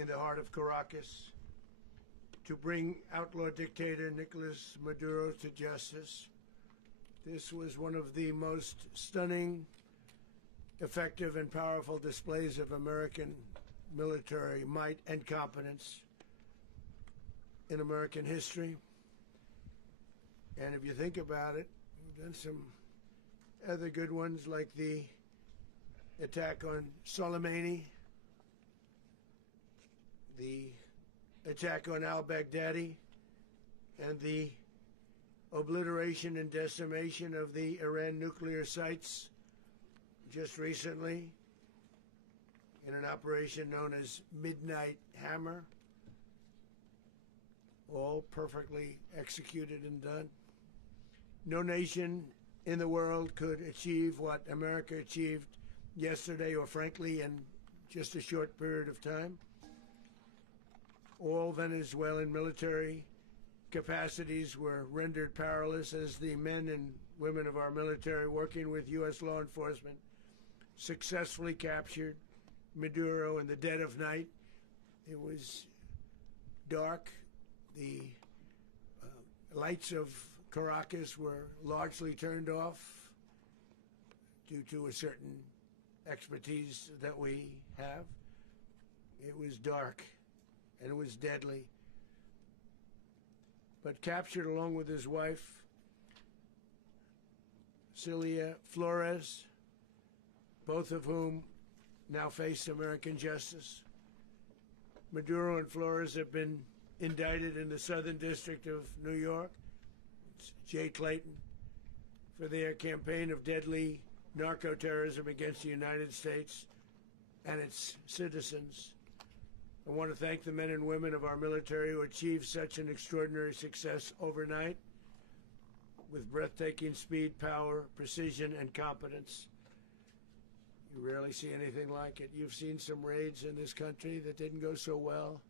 in the heart of Caracas to bring outlaw dictator Nicolas Maduro to justice. This was one of the most stunning, effective, and powerful displays of American military might and competence in American history. And if you think about it, we've done some other good ones like the attack on Soleimani, the attack on al-Baghdadi, and the obliteration and decimation of the Iran nuclear sites just recently in an operation known as Midnight Hammer, all perfectly executed and done. No nation in the world could achieve what America achieved yesterday, or frankly in just a short period of time. All Venezuelan military capacities were rendered powerless as the men and women of our military, working with U.S. law enforcement, successfully captured Maduro in the dead of night. It was dark. The lights of Caracas were largely turned off due to a certain expertise that we have. It was dark and it was deadly. But captured along with his wife, Celia Flores, both of whom now face American justice. Maduro and Flores have been indicted in the Southern District of New York, it's Jay Clayton, for their campaign of deadly narco-terrorism against the United States and its citizens. I want to thank the men and women of our military who achieved such an extraordinary success overnight with breathtaking speed, power, precision, and competence. You rarely see anything like it. You've seen some raids in this country that didn't go so well.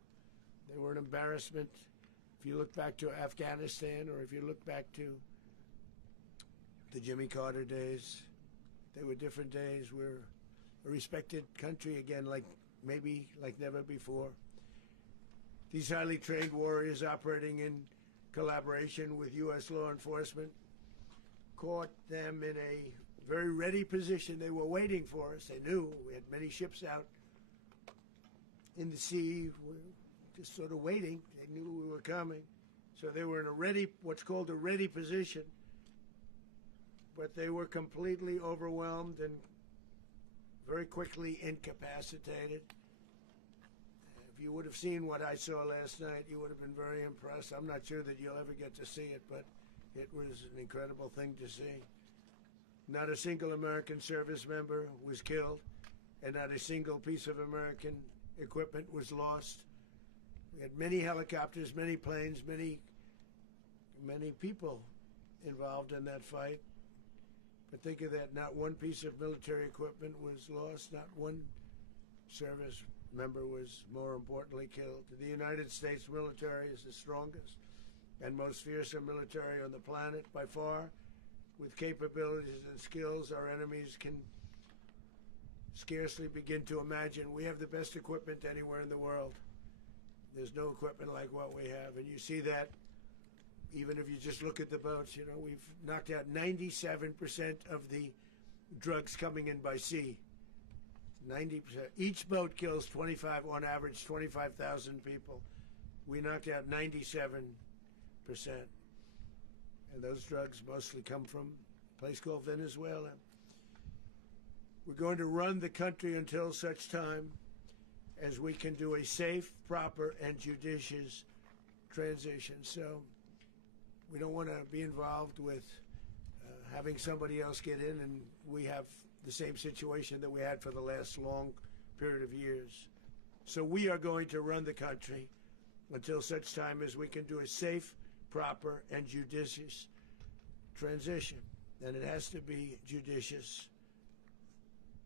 They were an embarrassment. If you look back to Afghanistan, or if you look back to the Jimmy Carter days, they were different days. We're a respected country again, like never before. These highly trained warriors operating in collaboration with U.S. law enforcement caught them in a very ready position. They were waiting for us. They knew we had many ships out in the sea. We're just sort of waiting. They knew we were coming. So they were in a ready, what's called a ready position. But they were completely overwhelmed and very quickly incapacitated. If you would have seen what I saw last night, you would have been very impressed. I'm not sure that you'll ever get to see it, but it was an incredible thing to see. Not a single American service member was killed, and not a single piece of American equipment was lost. We had many helicopters, many planes, many people involved in that fight. But think of that, not one piece of military equipment was lost, not one service member was, more importantly, killed. The United States military is the strongest and most fearsome military on the planet by far, with capabilities and skills our enemies can scarcely begin to imagine. We have the best equipment anywhere in the world. There's no equipment like what we have, and you see that even if you just look at the boats. You know, we've knocked out 97% of the drugs coming in by sea. 90%. Each boat kills on average 25,000 people. We knocked out 97%. And those drugs mostly come from a place called Venezuela. We're going to run the country until such time as we can do a safe, proper, and judicious transition. So we don't want to be involved with having somebody else get in, and we have the same situation that we had for the last long period of years. So we are going to run the country until such time as we can do a safe, proper, and judicious transition. And it has to be judicious,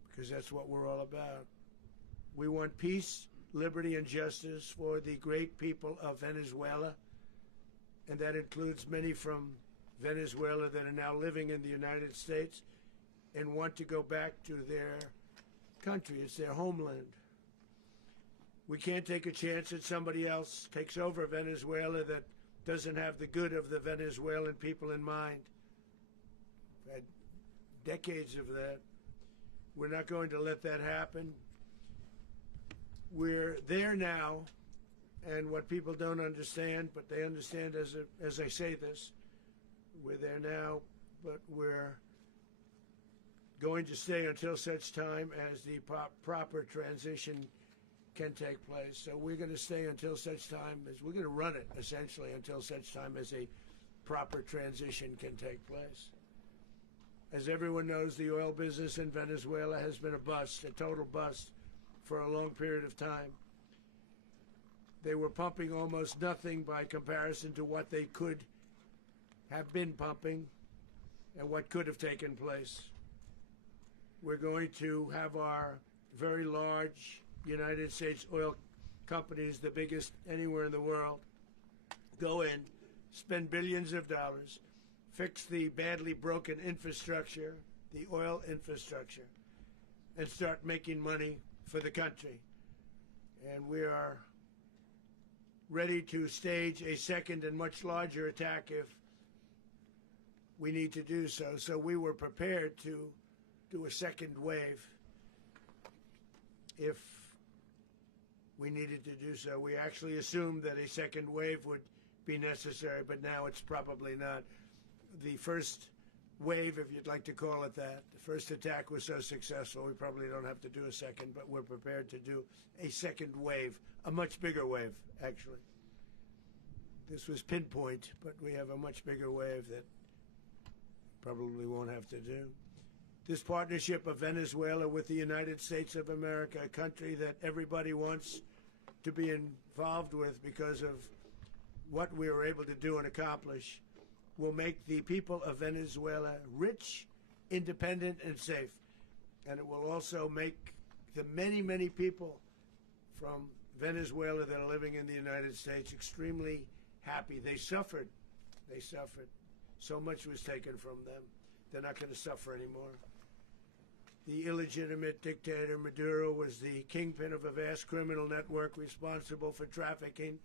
because that's what we're all about. We want peace, liberty, and justice for the great people of Venezuela, and that includes many from Venezuela that are now living in the United States and want to go back to their country. It's their homeland. We can't take a chance that somebody else takes over Venezuela that doesn't have the good of the Venezuelan people in mind. We've had decades of that. We're not going to let that happen. We're there now, and what people don't understand, but they understand as I say this, we're there now, but we're going to stay until such time as the proper transition can take place. So we're going to stay until such time as we're going to run it, essentially, until such time as a proper transition can take place. As everyone knows, the oil business in Venezuela has been a bust, a total bust, for a long period of time. They were pumping almost nothing by comparison to what they could have been pumping and what could have taken place. We're going to have our very large United States oil companies, the biggest anywhere in the world, go in, spend billions of dollars, fix the badly broken infrastructure, the oil infrastructure, and start making money for the country. And we are ready to stage a second and much larger attack if we need to do so. So we were prepared to do a second wave if we needed to do so. We actually assumed that a second wave would be necessary, but now it's probably not. The first wave, if you'd like to call it that, the first attack was so successful, we probably don't have to do a second, but we're prepared to do a second wave, a much bigger wave, actually. This was pinpoint, but we have a much bigger wave that probably won't have to do. This partnership of Venezuela with the United States of America, a country that everybody wants to be involved with because of what we were able to do and accomplish, will make the people of Venezuela rich, independent, and safe. And it will also make the many, many people from Venezuela that are living in the United States extremely happy. They suffered. They suffered. So much was taken from them. They're not going to suffer anymore. The illegitimate dictator Maduro was the kingpin of a vast criminal network responsible for trafficking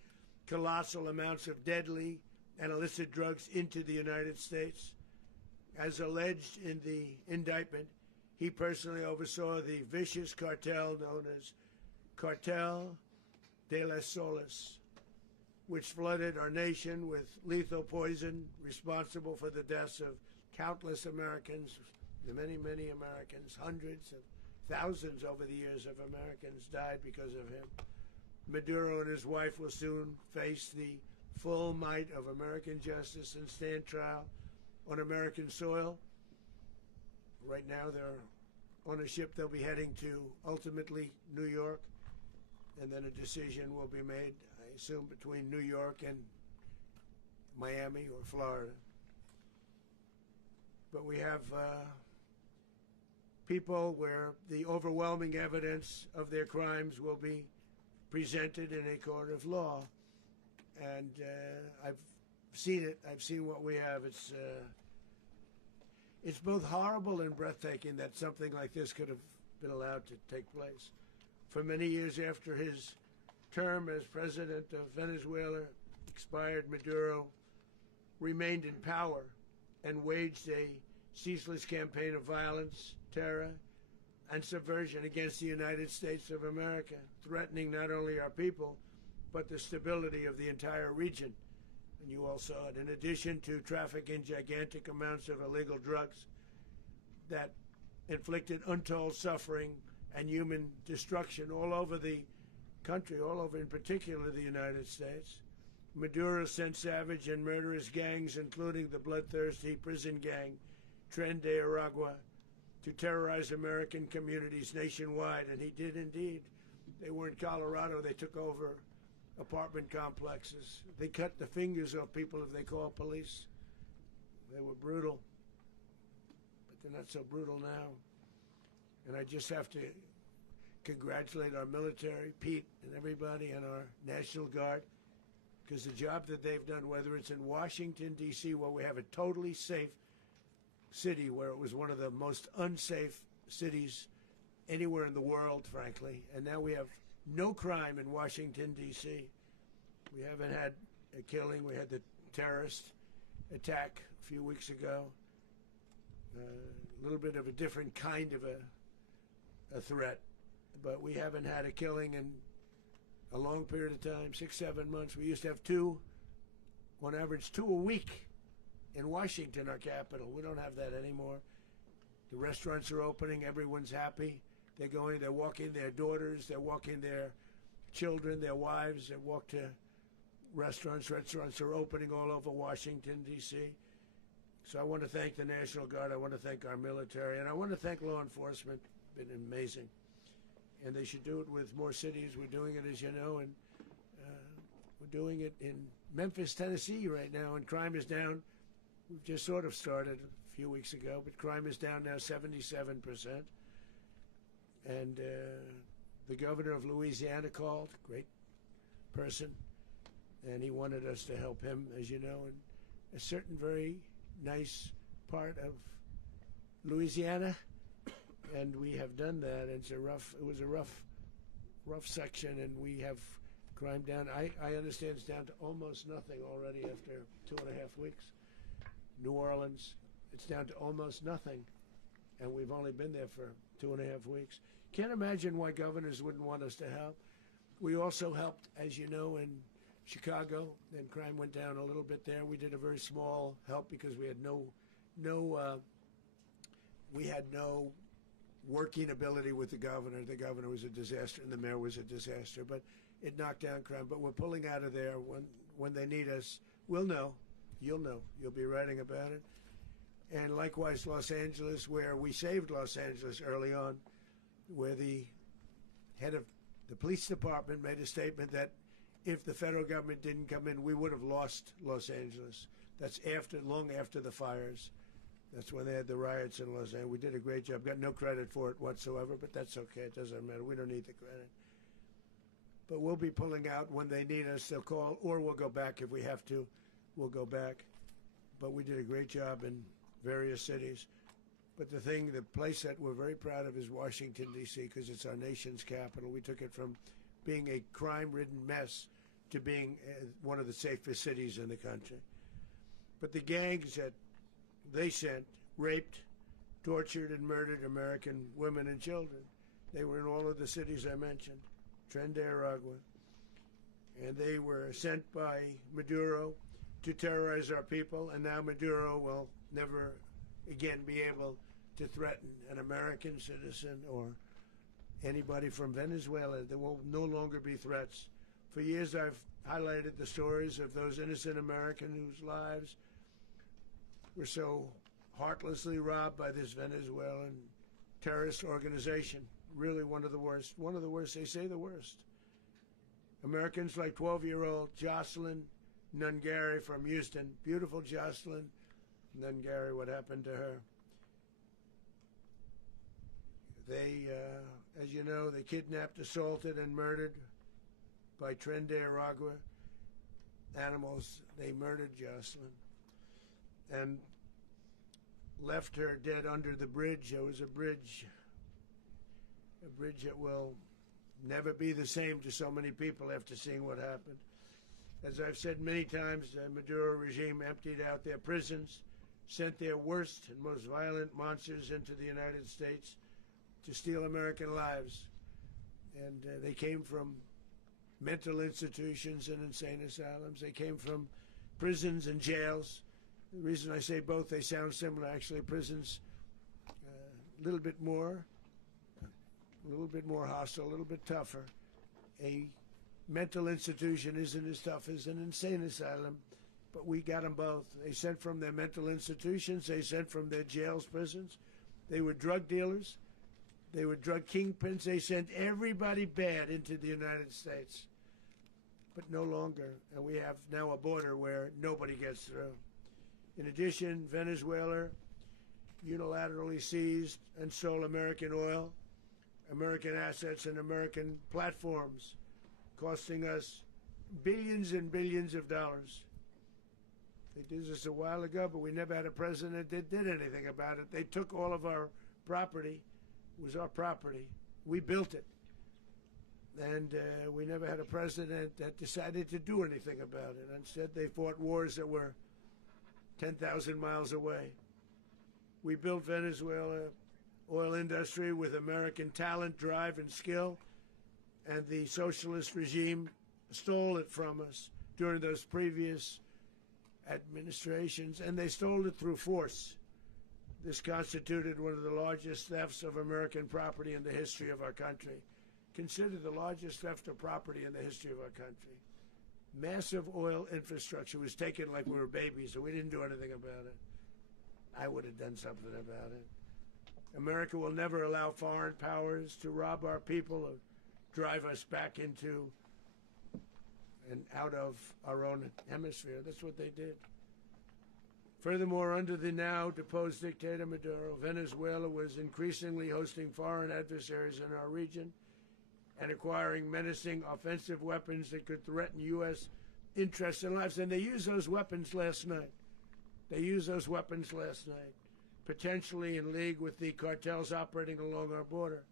colossal amounts of deadly and illicit drugs into the United States. As alleged in the indictment, he personally oversaw the vicious cartel known as Cartel de las Solas, which flooded our nation with lethal poison responsible for the deaths of countless Americans, the many, many Americans. Hundreds of thousands over the years of Americans died because of him. Maduro and his wife will soon face the full might of American justice and stand trial on American soil. Right now they're on a ship they'll be heading to, ultimately, New York, and then a decision will be made, I assume, between New York and Miami or Florida. But we have people where the overwhelming evidence of their crimes will be presented in a court of law. And I've seen it. I've seen what we have. It's both horrible and breathtaking that something like this could have been allowed to take place. For many years after his term as president of Venezuela expired, Maduro remained in power and waged a ceaseless campaign of violence, terror, and subversion against the United States of America, threatening not only our people, but the stability of the entire region. And you all saw it. In addition to trafficking gigantic amounts of illegal drugs that inflicted untold suffering and human destruction all over the country, all over in particular the United States, Maduro sent savage and murderous gangs, including the bloodthirsty prison gang Tren de Aragua, to terrorize American communities nationwide. And he did indeed. They were in Colorado. They took over apartment complexes. They cut the fingers off people if they call police. They were brutal, but they're not so brutal now. And I just have to congratulate our military, Pete and everybody, and our National Guard, because the job that they've done, whether it's in Washington, D.C., where we have a totally safe city, where it was one of the most unsafe cities anywhere in the world, frankly, and now we have no crime in Washington, D.C. We haven't had a killing. We had the terrorist attack a few weeks ago. A little bit of a different kind of a threat, but we haven't had a killing in a long period of time, 6, 7 months. We used to have two, on average, 2 a week in Washington, our capital. We don't have that anymore. The restaurants are opening. Everyone's happy. They're walking their daughters. They're walking their children, their wives. They walk to restaurants. Restaurants are opening all over Washington, D.C. So I want to thank the National Guard. I want to thank our military. And I want to thank law enforcement. It's been amazing. And they should do it with more cities. We're doing it, as you know, and we're doing it in Memphis, Tennessee right now, and crime is down. We've just sort of started a few weeks ago, but crime is down now 77%. And the governor of Louisiana called, great person, and he wanted us to help him, as you know, in a certain very nice part of Louisiana, and we have done that. It was a rough section, and we have crime down. I understand it's down to almost nothing already after 2.5 weeks. New Orleans, it's down to almost nothing, and we've only been there for 2.5 weeks. Can't imagine why governors wouldn't want us to help. We also helped, as you know, in Chicago, and crime went down a little bit there. We did a very small help because we had no working ability with the governor. The governor was a disaster, and the mayor was a disaster. But it knocked down crime. But we're pulling out of there when they need us. We'll know. You'll know. You'll be writing about it. And likewise, Los Angeles, where we saved Los Angeles early on, where the head of the police department made a statement that if the federal government didn't come in, we would have lost Los Angeles. That's long after the fires. That's when they had the riots in Los Angeles. We did a great job. Got no credit for it whatsoever, but that's okay. It doesn't matter. We don't need the credit. But we'll be pulling out when they need us. They'll call, or we'll go back if we have to. We'll go back. But we did a great job in various cities. But the place that we're very proud of is Washington, D.C., because it's our nation's capital. We took it from being a crime-ridden mess to being one of the safest cities in the country. But the gangs that they sent raped, tortured, and murdered American women and children. They were in all of the cities I mentioned, Aragua. And they were sent by Maduro to terrorize our people, and now Maduro will never again be able to threaten an American citizen or anybody from Venezuela. There will no longer be threats. For years I've highlighted the stories of those innocent Americans whose lives were so heartlessly robbed by this Venezuelan terrorist organization. Really one of the worst. One of the worst, they say the worst. Americans like 12-year-old Jocelyn Nungary from Houston. Beautiful Jocelyn Nungary, what happened to her? They, as you know, they kidnapped, assaulted, and murdered by Aragua animals. They murdered Jocelyn and left her dead under the bridge. There was a bridge that will never be the same to so many people after seeing what happened. As I've said many times, the Maduro regime emptied out their prisons, sent their worst and most violent monsters into the United States to steal American lives. And they came from mental institutions and insane asylums. They came from prisons and jails. The reason I say both, they sound similar. Actually, prisons a little bit more hostile, a little bit tougher. A mental institution isn't as tough as an insane asylum, but we got them both. They sent from their mental institutions. They sent from their jails, prisons. They were drug dealers. They were drug kingpins. They sent everybody bad into the United States, but no longer. And we have now a border where nobody gets through. In addition, Venezuela unilaterally seized and stole American oil, American assets, and American platforms, costing us billions and billions of dollars. They did this a while ago, but we never had a president that did anything about it. They took all of our property. It was our property. We built it. And we never had a president that decided to do anything about it. Instead, they fought wars that were 10,000 miles away. We built Venezuela oil industry with American talent, drive, and skill, and the socialist regime stole it from us during those previous administrations, and they stole it through force. This constituted one of the largest thefts of American property in the history of our country. Considered the largest theft of property in the history of our country. Massive oil infrastructure was taken like we were babies, and we didn't do anything about it. I would have done something about it. America will never allow foreign powers to rob our people or drive us back into and out of our own hemisphere. That's what they did. Furthermore, under the now deposed dictator Maduro, Venezuela was increasingly hosting foreign adversaries in our region and acquiring menacing offensive weapons that could threaten U.S. interests and lives. And they used those weapons last night. Potentially in league with the cartels operating along our border.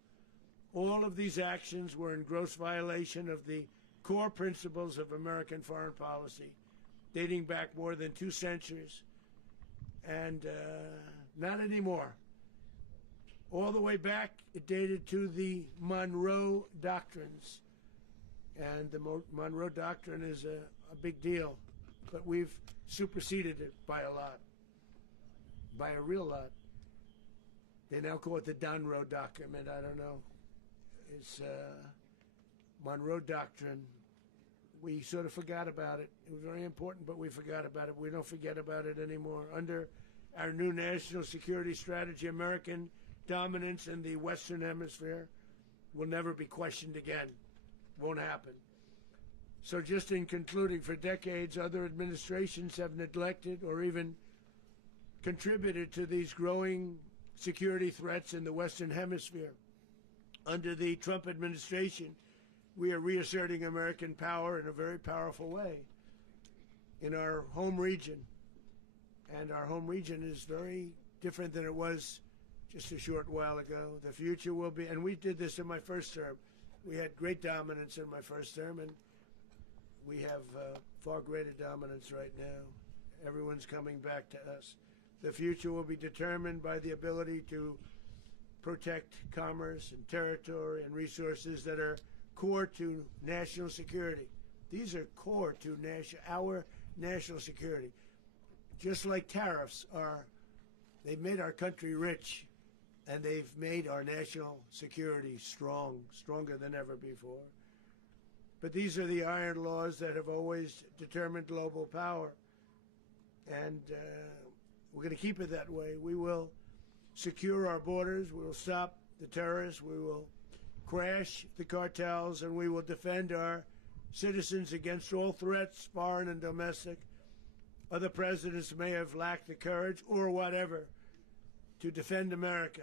All of these actions were in gross violation of the core principles of American foreign policy, dating back more than 2 centuries. And not anymore. All the way back, it dated to the Monroe Doctrines. And the Monroe Doctrine is a big deal. But we've superseded it by a lot. By a real lot. They now call it the Monroe Document. I don't know. It's Monroe Doctrine. We sort of forgot about it. It was very important, but we forgot about it. We don't forget about it anymore. Under our new national security strategy, American dominance in the Western Hemisphere will never be questioned again. Won't happen. So just in concluding, for decades, other administrations have neglected or even contributed to these growing security threats in the Western Hemisphere. Under the Trump administration, we are reasserting American power in a very powerful way in our home region. And our home region is very different than it was just a short while ago. The future will be, and we did this in my first term. We had great dominance in my first term, and we have far greater dominance right now. Everyone's coming back to us. The future will be determined by the ability to protect commerce and territory and resources that are core to national security. These are core to our national security. Just like tariffs they've made our country rich, and they've made our national security stronger than ever before. But these are the iron laws that have always determined global power. And we're going to keep it that way. We will secure our borders. We will stop the terrorists. We will crash the cartels, and we will defend our citizens against all threats, foreign and domestic. Other presidents may have lacked the courage or whatever to defend America,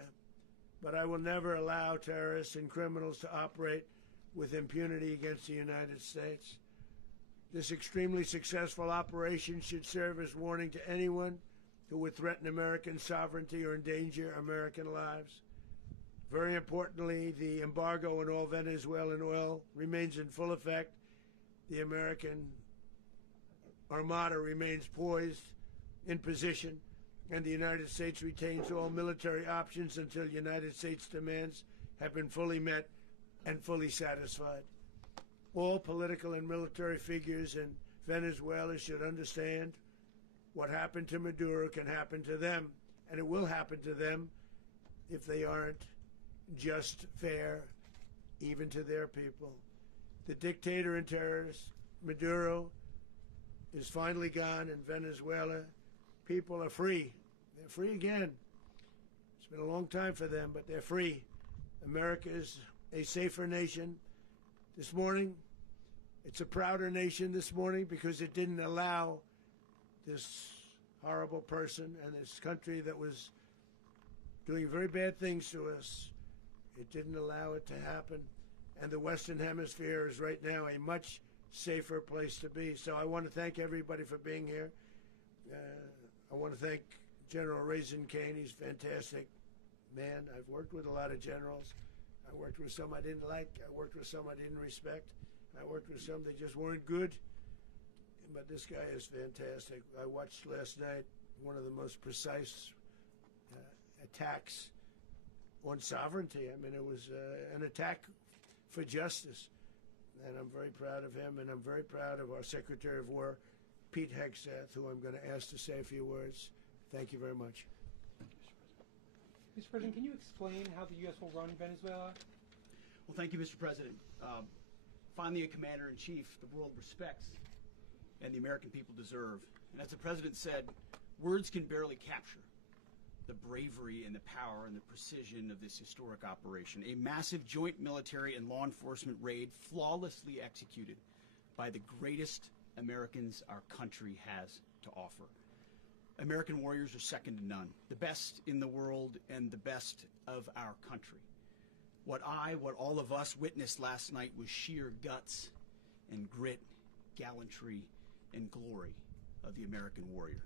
but I will never allow terrorists and criminals to operate with impunity against the United States. This extremely successful operation should serve as warning to anyone who would threaten American sovereignty or endanger American lives. Very importantly, the embargo on all Venezuelan oil remains in full effect. The American Armada remains poised in position, and the United States retains all military options until United States demands have been fully met and fully satisfied. All political and military figures in Venezuela should understand what happened to Maduro can happen to them, and it will happen to them if they aren't just fair, even to their people. The dictator and terrorist, Maduro, is finally gone in Venezuela. People are free. They're free again. It's been a long time for them, but they're free. America is a safer nation. This morning, it's a prouder nation this morning because it didn't allow this horrible person and this country that was doing very bad things to us. It didn't allow it to happen. And the Western Hemisphere is right now a much safer place to be. So I want to thank everybody for being here. I want to thank General Raisin Kane. He's a fantastic man. I've worked with a lot of generals. I worked with some I didn't like. I worked with some I didn't respect. I worked with some that just weren't good. But this guy is fantastic. I watched last night one of the most precise attacks on sovereignty. I mean, it was an attack for justice. And I'm very proud of him, and I'm very proud of our Secretary of War, Pete Hegseth, who I'm going to ask to say a few words. Thank you very much. Mr. President, can you explain how the U.S. will run Venezuela? Well, thank you, Mr. President. Finally, a commander-in-chief the world respects and the American people deserve. And as the President said, words can barely capture the bravery and the power and the precision of this historic operation. A massive joint military and law enforcement raid flawlessly executed by the greatest Americans our country has to offer. American warriors are second to none, the best in the world and the best of our country. What all of us witnessed last night was sheer guts and grit, gallantry, and glory of the American warrior.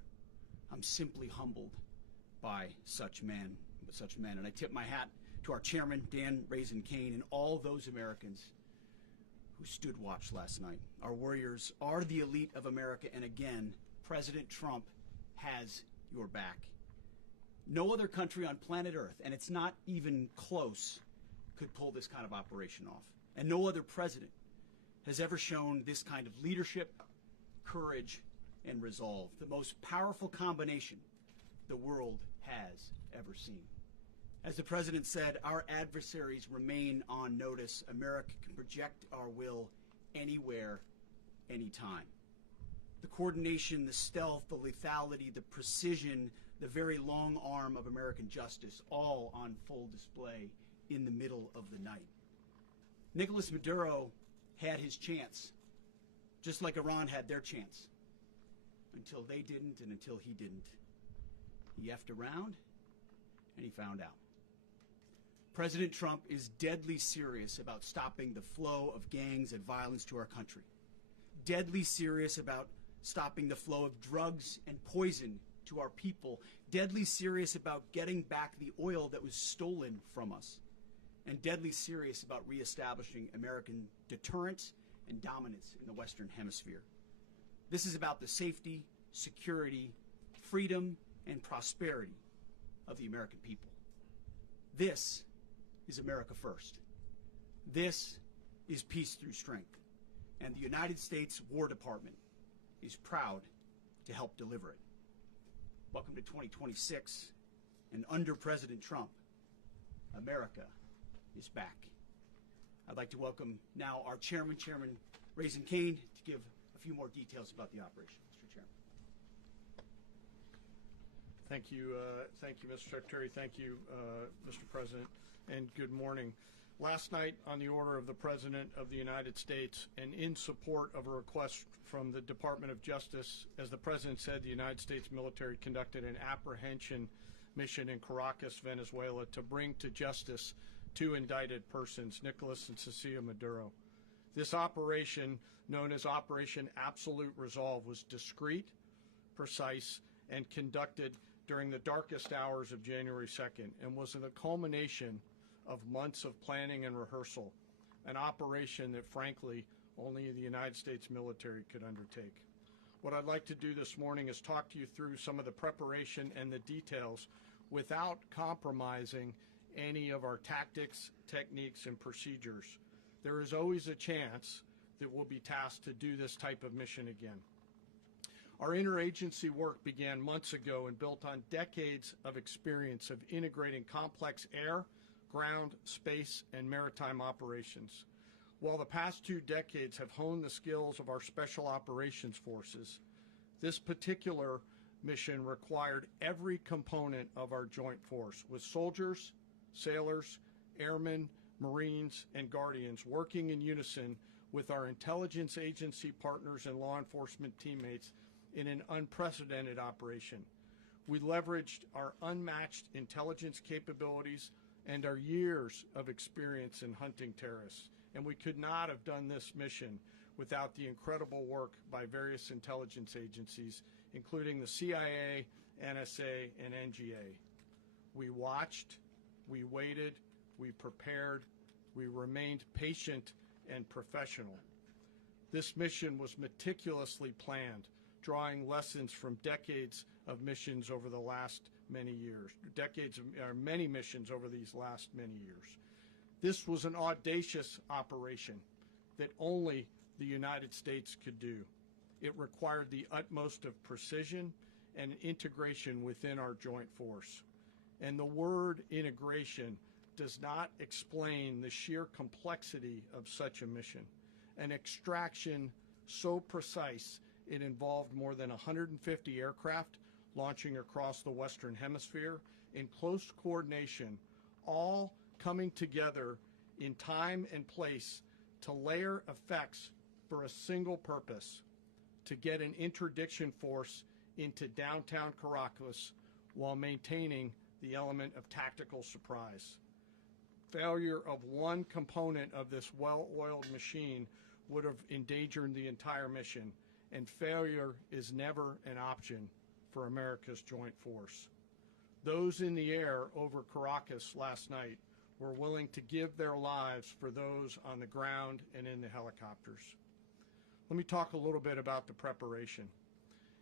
I'm simply humbled by such men, and I tip my hat to our chairman, Dan Raisin Kane, and all those Americans who stood watch last night. Our warriors are the elite of America, and again, President Trump has your back. No other country on planet Earth, and it's not even close, could pull this kind of operation off. And no other president has ever shown this kind of leadership, courage, and resolve. The most powerful combination the world has ever seen. As the President said, our adversaries remain on notice. America can project our will anywhere, anytime. The coordination, the stealth, the lethality, the precision, the very long arm of American justice, all on full display in the middle of the night. Nicolas Maduro had his chance, just like Iran had their chance, until they didn't and until he didn't. He effed around, and he found out. President Trump is deadly serious about stopping the flow of gangs and violence to our country. Deadly serious about stopping the flow of drugs and poison to our people. Deadly serious about getting back the oil that was stolen from us. And deadly serious about reestablishing American deterrence and dominance in the Western Hemisphere. This is about the safety, security, freedom, and prosperity of the American people. This is America first. This is peace through strength. And the United States War Department is proud to help deliver it. Welcome to 2026, and under President Trump, America is back. I'd like to welcome now our chairman, Chairman Raisin Kane, to give a few more details about the operation. Mr. Chairman. Thank you, Mr. Secretary. Thank you, Mr. President, and good morning. Last night, on the order of the President of the United States and in support of a request from the Department of Justice, as the President said, the United States military conducted an apprehension mission in Caracas, Venezuela, to bring to justice two indicted persons, Nicolas and Cecilia Maduro. This operation, known as Operation Absolute Resolve, was discreet, precise, and conducted during the darkest hours of January 2nd and was the culmination of months of planning and rehearsal, an operation that, frankly, only the United States military could undertake. What I'd like to do this morning is talk to you through some of the preparation and the details without compromising any of our tactics, techniques, and procedures. There is always a chance that we'll be tasked to do this type of mission again. Our interagency work began months ago and built on decades of experience of integrating complex air, ground, space, and maritime operations. While the past 2 decades have honed the skills of our special operations forces, this particular mission required every component of our joint force, with soldiers, sailors, airmen, Marines, and Guardians working in unison with our intelligence agency partners and law enforcement teammates in an unprecedented operation. We leveraged our unmatched intelligence capabilities and our years of experience in hunting terrorists, and we could not have done this mission without the incredible work by various intelligence agencies, including the CIA, NSA, and NGA. We watched, we waited, we prepared, We remained patient and professional. This mission was meticulously planned, drawing lessons from decades of missions over the last many years, many missions over these last many years. This was an audacious operation that only the United States could do. It required the utmost of precision and integration within our joint force. And the word integration does not explain the sheer complexity of such a mission. An extraction so precise it involved more than 150 aircraft launching across the Western Hemisphere in close coordination, all coming together in time and place to layer effects for a single purpose: to get an interdiction force into downtown Caracas while maintaining the element of tactical surprise. Failure of one component of this well-oiled machine would have endangered the entire mission, and failure is never an option for America's joint force. Those in the air over Caracas last night were willing to give their lives for those on the ground and in the helicopters. Let me talk a little bit about the preparation.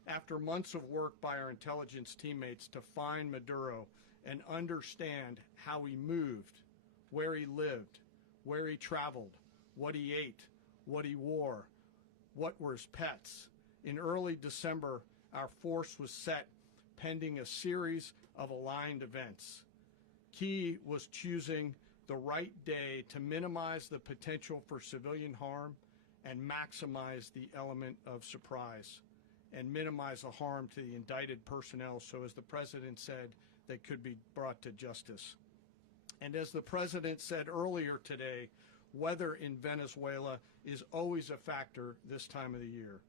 After months of work by our intelligence teammates to find Maduro and understand how he moved, where he lived, where he traveled, what he ate, what he wore, what were his pets, in early December, our force was set pending a series of aligned events. Key was choosing the right day to minimize the potential for civilian harm and maximize the element of surprise and minimize the harm to the indicted personnel, so as the President said, they could be brought to justice. And as the President said earlier today, weather in Venezuela is always a factor this time of the year.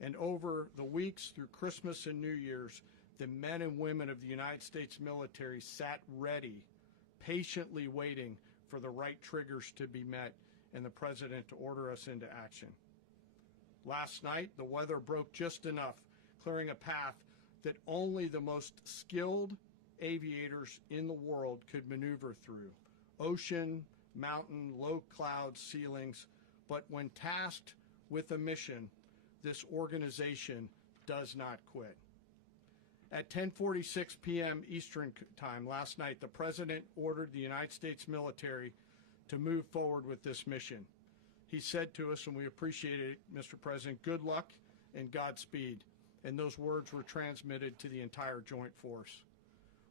And over the weeks through Christmas and New Year's, the men and women of the United States military sat ready, patiently waiting for the right triggers to be met and the President to order us into action. Last night, the weather broke just enough, clearing a path that only the most skilled aviators in the world could maneuver through. Ocean, mountain, low cloud ceilings, but when tasked with a mission, this organization does not quit. At 10:46 p.m. Eastern Time last night, the President ordered the United States military to move forward with this mission. He said to us, and we appreciate it, Mr. President, good luck and Godspeed. And those words were transmitted to the entire joint force.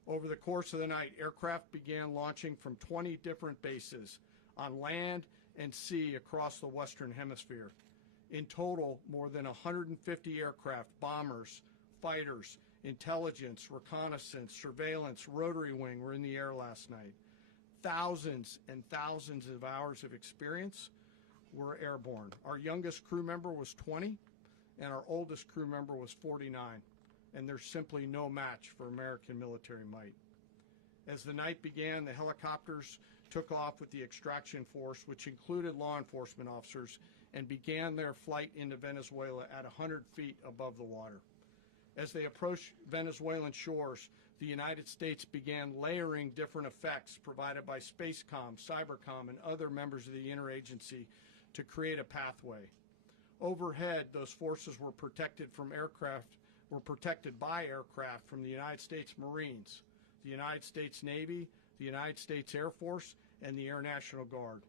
Over the course of the night, aircraft began launching from 20 different bases on land and sea across the Western Hemisphere. In total, more than 150 aircraft, bombers, fighters, intelligence, reconnaissance, surveillance, rotary wing were in the air last night. Thousands and thousands of hours of experience were airborne. Our youngest crew member was 20, and our oldest crew member was 49, and there's simply no match for American military might. As the night began, the helicopters took off with the extraction force, which included law enforcement officers, and began their flight into Venezuela at 100 feet above the water. As they approached Venezuelan shores, the United States began layering different effects provided by Spacecom, Cybercom, and other members of the interagency to create a pathway. Overhead, those forces were protected by aircraft from the United States Marines, the United States Navy, the United States Air Force, and the Air National Guard.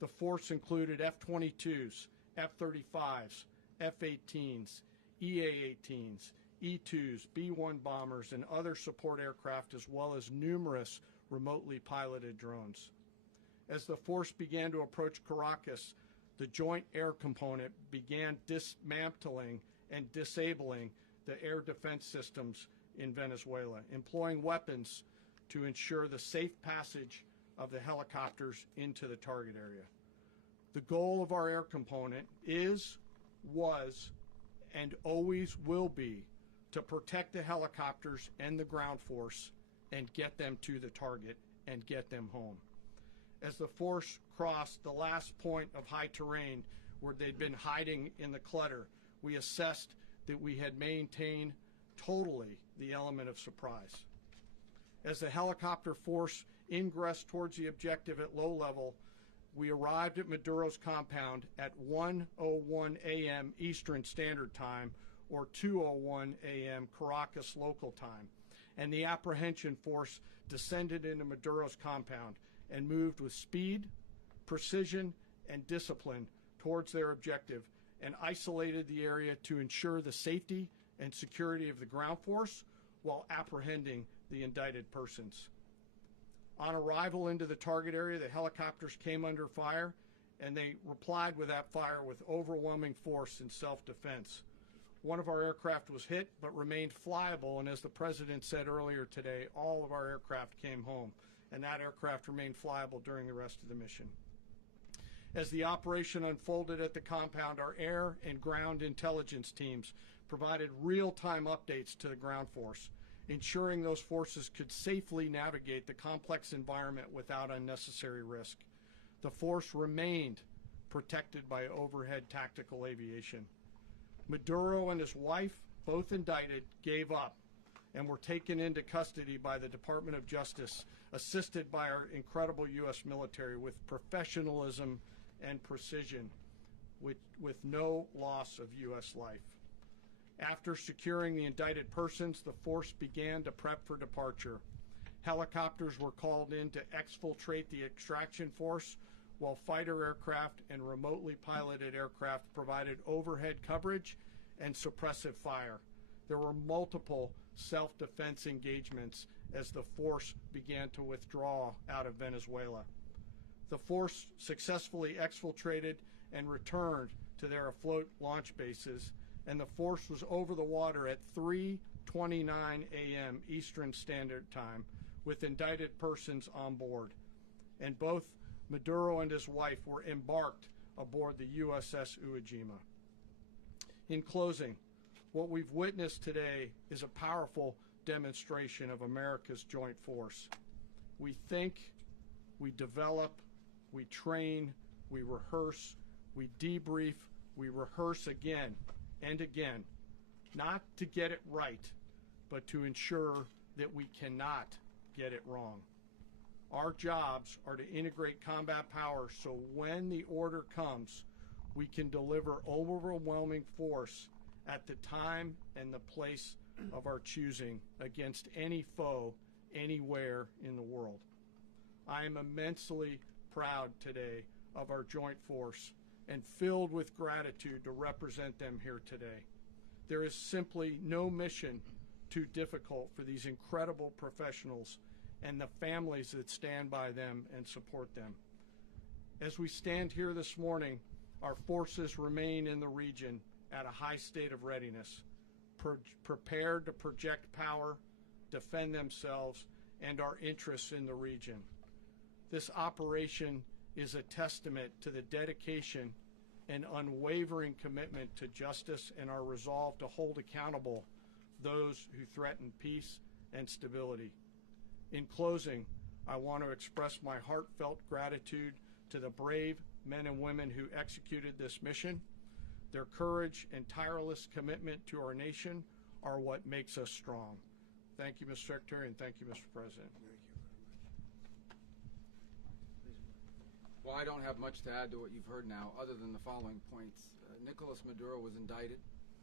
The force included F-22s, F-35s, F-18s, EA-18s, E-2s, B-1 bombers, and other support aircraft, as well as numerous remotely piloted drones. As the force began to approach Caracas, the Joint Air Component began dismantling and disabling the air defense systems in Venezuela, employing weapons to ensure the safe passage of the helicopters into the target area. The goal of our air component is, was, and always will be to protect the helicopters and the ground force and get them to the target and get them home. As the force crossed the last point of high terrain where they'd been hiding in the clutter, we assessed that we had maintained totally the element of surprise. As the helicopter force ingressed towards the objective at low level, we arrived at Maduro's compound at 1:01 a.m. Eastern Standard Time, or 2:01 a.m. Caracas local time, and the apprehension force descended into Maduro's compound and moved with speed, precision, and discipline towards their objective, and isolated the area to ensure the safety and security of the ground force while apprehending the indicted persons. On arrival into the target area, the helicopters came under fire, and they replied with that fire with overwhelming force in self-defense. One of our aircraft was hit but remained flyable, and as the President said earlier today, all of our aircraft came home, and that aircraft remained flyable during the rest of the mission. As the operation unfolded at the compound, our air and ground intelligence teams provided real-time updates to the ground force, ensuring those forces could safely navigate the complex environment without unnecessary risk. The force remained protected by overhead tactical aviation. Maduro and his wife, both indicted, gave up and were taken into custody by the Department of Justice, assisted by our incredible U.S. military with professionalism and precision, with no loss of U.S. life. After securing the indicted persons, the force began to prep for departure. Helicopters were called in to exfiltrate the extraction force, while fighter aircraft and remotely piloted aircraft provided overhead coverage and suppressive fire. There were multiple self-defense engagements as the force began to withdraw out of Venezuela. The force successfully exfiltrated and returned to their afloat launch bases, and the force was over the water at 3:29 a.m. Eastern Standard Time with indicted persons on board. And both Maduro and his wife were embarked aboard the USS Iwo Jima. In closing, what we've witnessed today is a powerful demonstration of America's joint force. We think, we develop, we train, we rehearse, we debrief, we rehearse again and again, not to get it right, but to ensure that we cannot get it wrong. Our jobs are to integrate combat power so when the order comes, we can deliver overwhelming force at the time and the place of our choosing against any foe anywhere in the world. I am immensely proud today of our joint force and filled with gratitude to represent them here today. There is simply no mission too difficult for these incredible professionals and the families that stand by them and support them. As we stand here this morning, our forces remain in the region at a high state of readiness, prepared to project power, defend themselves, and our interests in the region. This operation is a testament to the dedication and unwavering commitment to justice and our resolve to hold accountable those who threaten peace and stability. In closing, I want to express my heartfelt gratitude to the brave men and women who executed this mission. Their courage and tireless commitment to our nation are what makes us strong. Thank you, Mr. Secretary, and thank you, Mr. President. Well, I don't have much to add to what you've heard now, other than the following points. Nicolas Maduro was indicted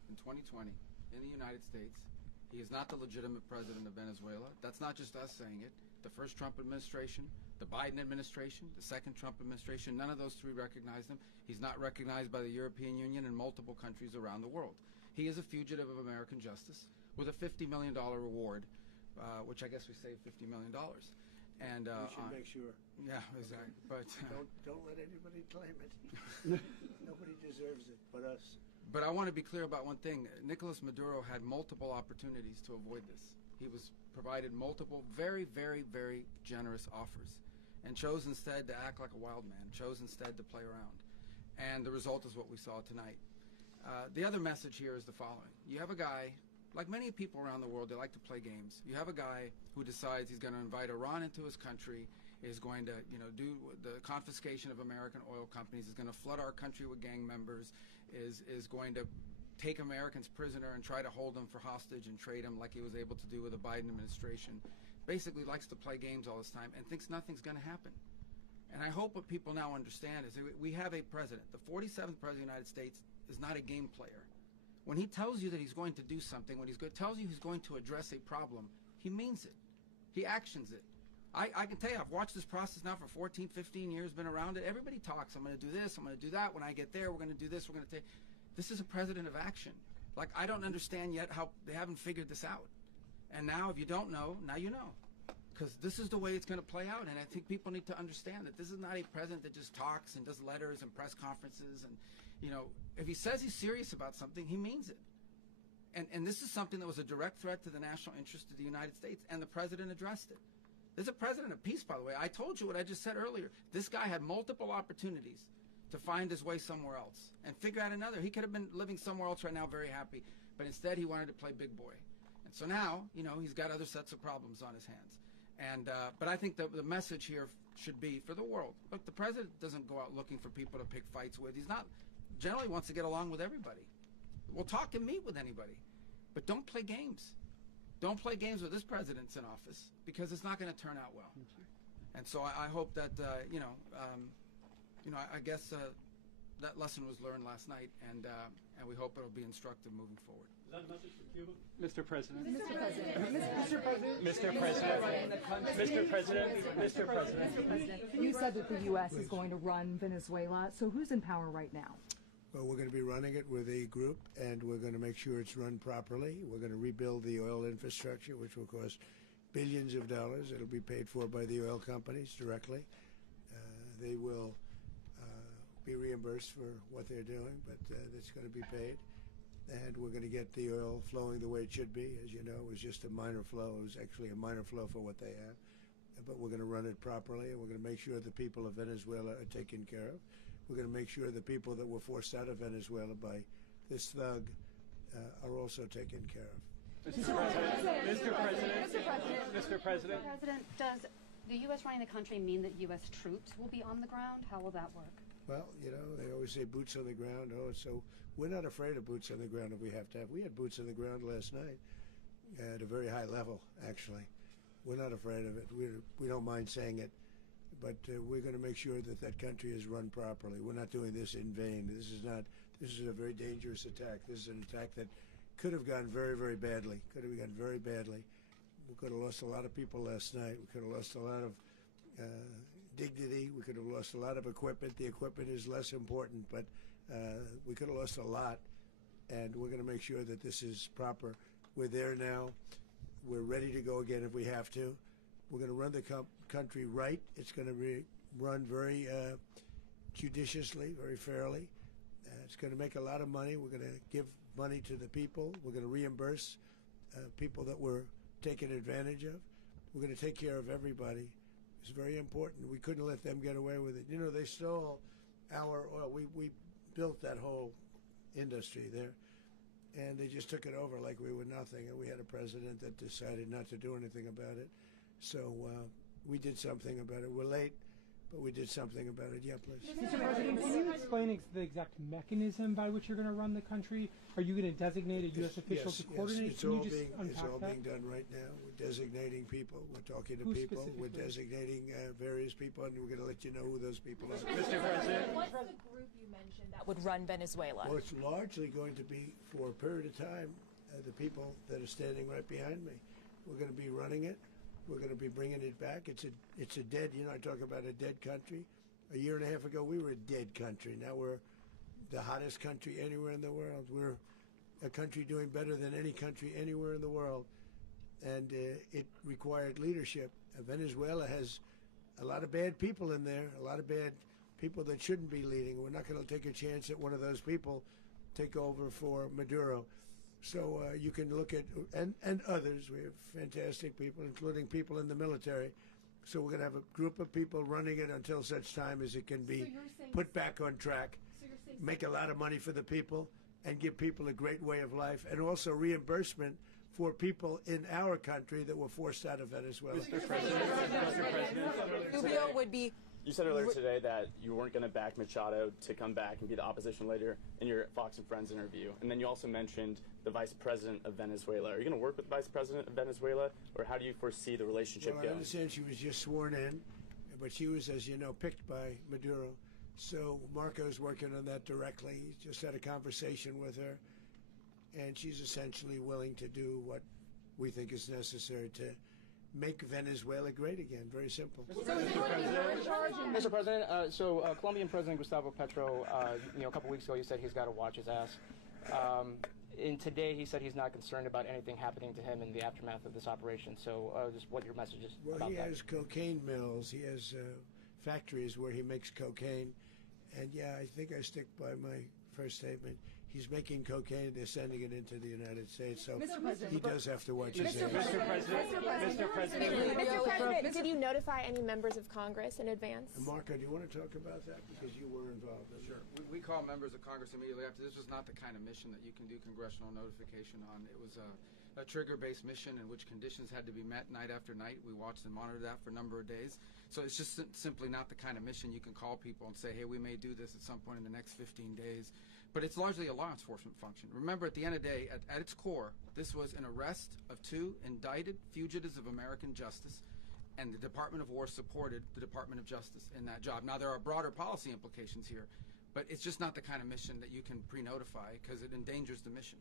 in 2020 in the United States. He is not the legitimate president of Venezuela. That's not just us saying it. The first Trump administration, the Biden administration, the second Trump administration, none of those three recognized him. He's not recognized by the European Union and multiple countries around the world. He is a fugitive of American justice with a $50 million reward, which I guess we saved $50 million. And we should make sure. Yeah, exactly. But don't let anybody claim it. Nobody deserves it but us. But I want to be clear about one thing. Nicolas Maduro had multiple opportunities to avoid this. He was provided multiple very, very, very generous offers and chose instead to act like a wild man, chose instead to play around. And the result is what we saw tonight. The other message here is the following. You have a guy, like many people around the world, they like to play games. You have a guy who decides he's going to invite Iran into his country, is going to, do the confiscation of American oil companies, is going to flood our country with gang members, is going to take Americans prisoner and try to hold them for hostage and trade them like he was able to do with the Biden administration. Basically likes to play games all this time and thinks nothing's going to happen. And I hope what people now understand is that we have a president. The 47th president of the United States is not a game player. When he tells you that he's going to do something, when tells you he's going to address a problem, he means it. He actions it. I can tell you, I've watched this process now for 14, 15 years, been around it. Everybody talks. I'm going to do this. I'm going to do that. When I get there, we're going to do this. We're going to take. This is a president of action. Like, I don't understand yet how they haven't figured this out. And now, if you don't know, now you know. Because this is the way it's going to play out. And I think people need to understand that this is not a president that just talks and does letters and press conferences. And, you know, if he says he's serious about something, he means it. And this is something that was a direct threat to the national interest of the United States, and the president addressed it. There's a president of peace, by the way. I told you what I just said earlier. This guy had multiple opportunities to find his way somewhere else and figure out another. He could have been living somewhere else right now very happy, but instead he wanted to play big boy. And so now, you know, he's got other sets of problems on his hands. And but I think the message here should be for the world. Look, the president doesn't go out looking for people to pick fights with. He's not, generally wants to get along with everybody. We'll talk and meet with anybody. But don't play games. Don't play games with this president's in office, because it's not going to turn out well. And so I hope that, I guess that lesson was learned last night, and we hope it'll be instructive moving forward. Is that a message for Cuba? Mr. President. Mr. President. You said that the U.S. is going to run Venezuela, so who's in power right now? Well, we're going to be running it with a group, and we're going to make sure it's run properly. We're going to rebuild the oil infrastructure, which will cost billions of dollars. It'll be paid for by the oil companies directly. They will be reimbursed for what they're doing, but it's going to be paid. And we're going to get the oil flowing the way it should be. As you know, it was just a minor flow. It was actually a minor flow for what they have. But we're going to run it properly, and we're going to make sure the people of Venezuela are taken care of. We're going to make sure the people that were forced out of Venezuela by this thug are also taken care of. Mr. President. Does the U.S. running the country mean that U.S. troops will be on the ground? How will that work? Well, you know, they always say boots on the ground. Oh, so we're not afraid of boots on the ground if we have to have. We had boots on the ground last night at a very high level, actually. We're not afraid of it. We don't mind saying it. But we're going to make sure that that country is run properly. We're not doing this in vain. This is a very dangerous attack. This is an attack that could have gone very, very badly. Could have gone very badly. We could have lost a lot of people last night. We could have lost a lot of dignity. We could have lost a lot of equipment. The equipment is less important, but we could have lost a lot. And we're going to make sure that this is proper. We're there now. We're ready to go again if we have to. We're going to run the country right. It's going to be run very judiciously, very fairly. It's going to make a lot of money. We're going to give money to the people. We're going to reimburse people that were taken advantage of. We're going to take care of everybody. It's very important. We couldn't let them get away with it. You know, they stole our oil. We built that whole industry there, and they just took it over like we were nothing. And we had a president that decided not to do anything about it. So we did something about it. We're late, but we did something about it. Yeah, please. Mr. President, can you explain the exact mechanism by which you're going to run the country? Are you going to designate a U.S. official to coordinate? It's all being done right now. We're designating people. We're talking to people. We're designating various people, and we're going to let you know who those people are. Mr. President. What's the group you mentioned that would run Venezuela? Well, it's largely going to be, for a period of time, the people that are standing right behind me. We're going to be running it. We're going to be bringing it back. It's a dead, you know, I talk about a dead country. A year and a half ago, we were a dead country. Now we're the hottest country anywhere in the world. We're a country doing better than any country anywhere in the world. And it required leadership. Venezuela has a lot of bad people in there, a lot of bad people that shouldn't be leading. We're not going to take a chance that one of those people take over for Maduro. So you can look at, and others, we have fantastic people, including people in the military. So we're going to have a group of people running it until such time as it can be put back on track, make a lot of money for the people, and give people a great way of life, and also reimbursement for people in our country that were forced out of Venezuela. Mr. President. Rubio would be. You said earlier today that you weren't going to back Machado to come back and be the opposition leader in your Fox and Friends interview. And then you also mentioned the vice president of Venezuela. Are you going to work with the vice president of Venezuela, or how do you foresee the relationship Well, going? I understand she was just sworn in. but she was, as you know, picked by Maduro. So Marco's working on that directly. He just had a conversation with her, and she's essentially willing to do what we think is necessary to make Venezuela great again. Very simple. Mr. President, Colombian President Gustavo Petro, a couple weeks ago, he said he's got to watch his ass. And today, he said he's not concerned about anything happening to him in the aftermath of this operation. So, just what your message is about that? Well, he has cocaine mills. He has factories where he makes cocaine. And yeah, I think I stick by my first statement. He's making cocaine. They're sending it into the United States. So he does have to watch his ass. Mr. President, did you notify any members of Congress in advance? Marco, do you want to talk about that? Because you were involved in it. Sure. We call members of Congress immediately after. This was not the kind of mission that you can do congressional notification on. It was a trigger-based mission in which conditions had to be met night after night. We watched and monitored that for a number of days. So it's just simply not the kind of mission you can call people and say, hey, we may do this at some point in the next 15 days. But it's largely a law enforcement function. Remember, at the end of the day, at its core, this was an arrest of 2 indicted fugitives of American justice, and the Department of War supported the Department of Justice in that job. Now, there are broader policy implications here, but it's just not the kind of mission that you can pre-notify because it endangers the mission.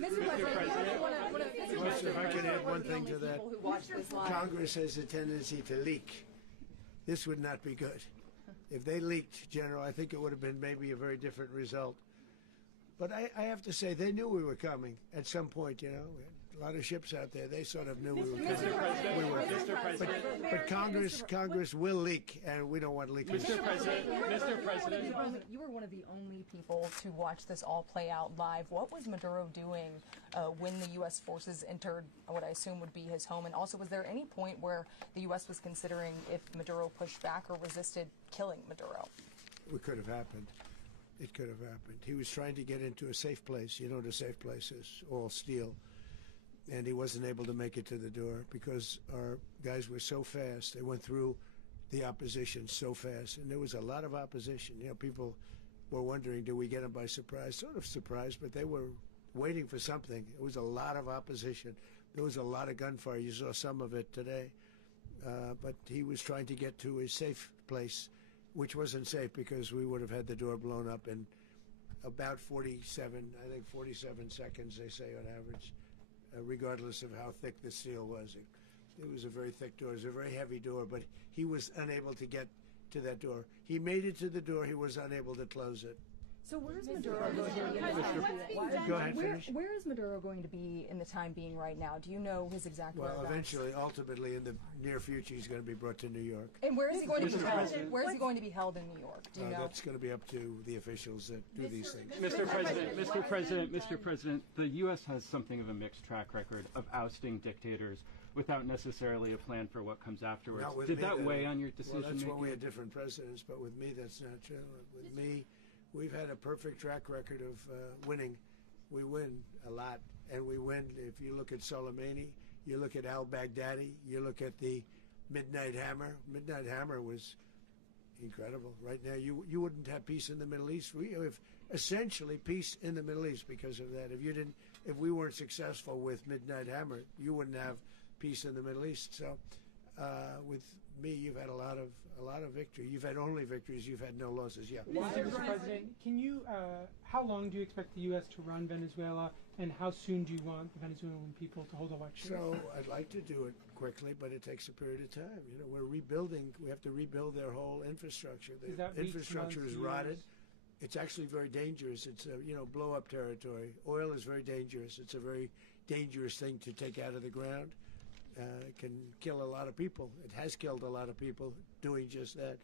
Mr. President, if I could add one thing to that, Congress has a tendency to leak. This would not be good. If they leaked, General, I think it would have been maybe a very different result. But I have to say, they knew we were coming at some point, you know. A lot of ships out there, they sort of knew we were coming. But Congress will leak, and we don't want leakage. Mr. President, you were one of the only people to watch this all play out live. What was Maduro doing when the U.S. forces entered what I assume would be his home? And also, was there any point where the U.S. was considering if Maduro pushed back or resisted killing Maduro? It could have happened. It could have happened. He was trying to get into a safe place. You know what a safe place is, all steel. And he wasn't able to make it to the door because our guys were so fast. They went through the opposition so fast. And there was a lot of opposition. You know, people were wondering, do we get them by surprise? Sort of surprised, but they were waiting for something. It was a lot of opposition. There was a lot of gunfire. You saw some of it today. But he was trying to get to a safe place, which wasn't safe because we would have had the door blown up in about 47 seconds, they say on average, regardless of how thick the steel was. It was a very thick door. It was a very heavy door, but he was unable to get to that door. He made it to the door. He was unable to close it. So where is Maduro going to be? Go ahead, finish. Where is Maduro going to be in the time being right now? Do you know his exact whereabouts? Well, eventually, ultimately, in the near future, he's going to be brought to New York. And where is he going to be held? Where is he going to be held in New York? Do you know? That's going to be up to the officials that do these things. Mr. President, the U.S. has something of a mixed track record of ousting dictators without necessarily a plan for what comes afterwards. Did that weigh on your decision making? Well, that's making? why we had different presidents, but with me, that's not true. With me, we've had a perfect track record of winning. We win a lot, and we win. If you look at Soleimani, you look at al-Baghdadi, you look at the Midnight Hammer. Midnight Hammer was incredible. Right now, you wouldn't have peace in the Middle East. We have essentially peace in the Middle East because of that. If we weren't successful with Midnight Hammer, you wouldn't have peace in the Middle East. So, with me, you've had a lot of victory. You've had only victories. You've had no losses. Yeah. Mr. President, can you? How long do you expect the U.S. to run Venezuela, and how soon do you want the Venezuelan people to hold elections? So I'd like to do it quickly, but it takes a period of time. You know, we're rebuilding. We have to rebuild their whole infrastructure. The infrastructure is rotted. It's actually very dangerous. It's blow-up territory. Oil is very dangerous. It's a very dangerous thing to take out of the ground. It can kill a lot of people. It has killed a lot of people doing just that.